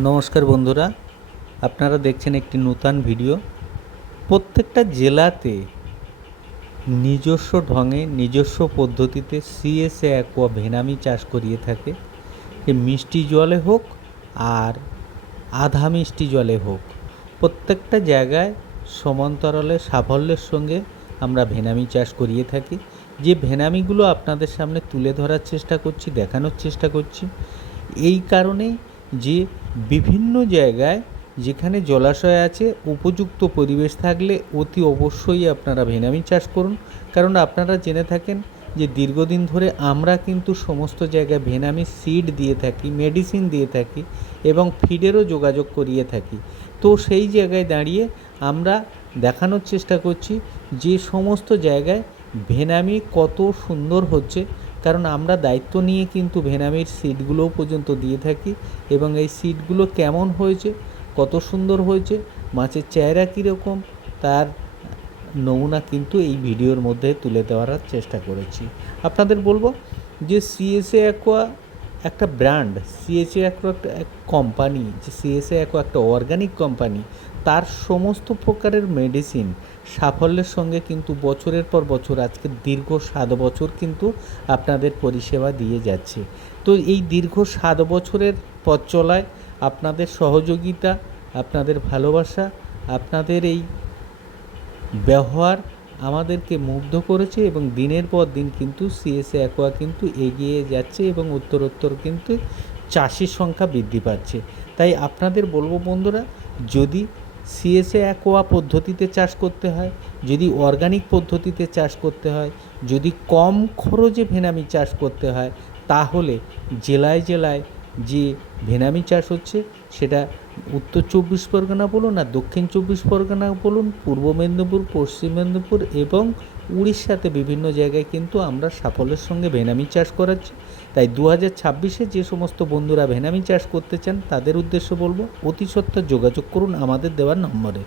নমস্কার বন্ধুরা, আপনারা দেখছেন একটি নতুন ভিডিও। প্রত্যেকটা জেলাতে নিজস্ব ঢঙে নিজস্ব পদ্ধতিতে সিএসএ অ্যাকোয়া ভেনামি চাষ করিয়ে থাকে। এ মিষ্টি জলে হোক আর আধা মিষ্টি জলে হোক, প্রত্যেকটা জায়গায় সমান্তরালে সাফল্যের সঙ্গে আমরা ভেনামি চাষ করিয়ে থাকি। যে ভেনামিগুলো আপনাদের সামনে তুলে ধরার চেষ্টা করছি, দেখানোর চেষ্টা করছি এই কারণেই যে বিভিন্ন জায়গায় যেখানে জলাশয় আছে, উপযুক্ত পরিবেশ থাকলে অতি অবশ্যই আপনারা ভেনামি চাষ করুন। কারণ আপনারা জেনে থাকেন যে দীর্ঘদিন ধরে আমরা কিন্তু সমস্ত জায়গায় ভেনামি সিড দিয়ে থাকি, মেডিসিন দিয়ে থাকি এবং ফিডেরও যোগাযোগ করিয়ে থাকি। তো সেই জায়গায় দাঁড়িয়ে আমরা দেখানোর চেষ্টা করছি যে সমস্ত জায়গায় ভেনামি কত সুন্দর হচ্ছে। কারণ আমরা দায়িত্ব নিয়ে কিন্তু ভেনামির সিডগুলোও পর্যন্ত দিয়ে থাকি এবং এই সিডগুলো কেমন হয়েছে, কত সুন্দর হয়েছে, মাছের চেহারা কীরকম, তার নমুনা কিন্তু এই ভিডিওর মধ্যে তুলে দেওয়ার চেষ্টা করেছি। আপনাদের বলবো যে সিএসএ অ্যাকোয়া একটা ব্র্যান্ড, সিএসএ অ্যাকোয়া একটা কোম্পানি, যে সিএসএ অ্যাকোয়া একটা অর্গানিক কোম্পানি, তার সমস্ত প্রকারের মেডিসিন সাফল্যের সঙ্গে কিন্তু বছরের পর বছর, আজকে দীর্ঘ 7 বছর কিন্তু আপনাদের পরিষেবা দিয়ে যাচ্ছে। তো এই দীর্ঘ 7 বছরের পথ চলায় আপনাদের সহযোগিতা, আপনাদের ভালোবাসা, আপনাদের এই ব্যবহার আমাদেরকে মুগ্ধ করেছে এবং দিনের পর দিন কিন্তু সিএসএ অ্যাকোয়া কিন্তু এগিয়ে যাচ্ছে এবং উত্তরোত্তর কিন্তু চাষির সংখ্যা বৃদ্ধি পাচ্ছে। তাই আপনাদের বলবো বন্ধুরা, যদি সিএসএ অ্যাকোয়া পদ্ধতিতে চাষ করতে হয়, যদি অর্গানিক পদ্ধতিতে চাষ করতে হয়, যদি কম খরচে ভেনামি চাষ করতে হয়, তাহলে জেলায় জেলায় যে ভেনামি চাষ হচ্ছে সেটা উত্তর 24 পরগনা বলুন আর দক্ষিণ 24 পরগনা বলুন, পূর্ব মেদিনীপুর, পশ্চিম মেদিনীপুর এবং উড়িষ্যাতে বিভিন্ন জায়গায় কিন্তু আমরা সাফল্যের সঙ্গে ভেনামি চাষ করাচ্ছি। তাই 2026-এ যে সমস্ত বন্ধুরা ভেনামি চাষ করতে চান তাদের উদ্দেশ্য বলবো, অতি সত্বর যোগাযোগ করুন আমাদের দেওয়ার নম্বরে।